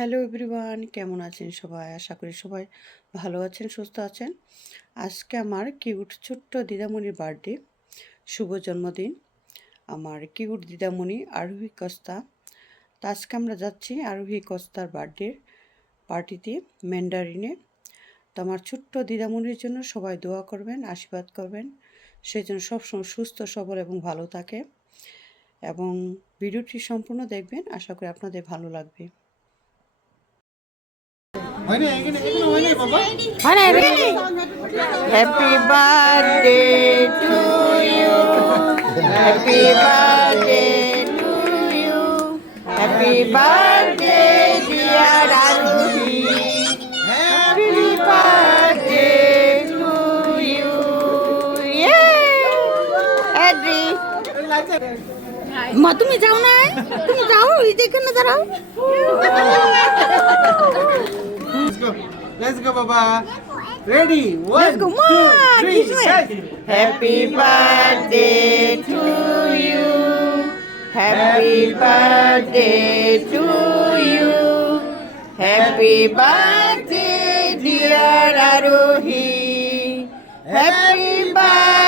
Hello everyone, কেমন আছেন সবাই? আশা করি সবাই ভালো আছেন, সুস্থ আছেন। আজকে আমার কিউট ছোট্ট দিদামণির বার্থডে, শুভ জন্মদিন আমার কিউট দিদামণি আরোহী কস্তা। তো আজকে আমরা যাচ্ছি আরোহী কস্তার বার্থডে পার্টিতে ম্যান্ডারিনে। তো আমার ছোট্ট দিদামণির জন্য সবাই দোয়া করবেন, আশীর্বাদ করবেন, সেই জন্য সবসময় সুস্থ সবল এবং ভালো থাকে। এবং ভিডিওটি সম্পূর্ণ দেখবেন, আশা করি আপনাদের ভালো লাগবে। Happy birthday to you. Happy birthday to you. Happy birthday dear Aruhi. Happy birthday to you. Yeah. Adri. মা তুমি যাও না, তুমি যাও, এই যে এখানে দাঁড়াও। Let's go, Baba. Ready? One, Let's go, Ma. 2, 3, set. Happy birthday to you. Happy birthday to you. Happy birthday dear Arohi. Happy birthday.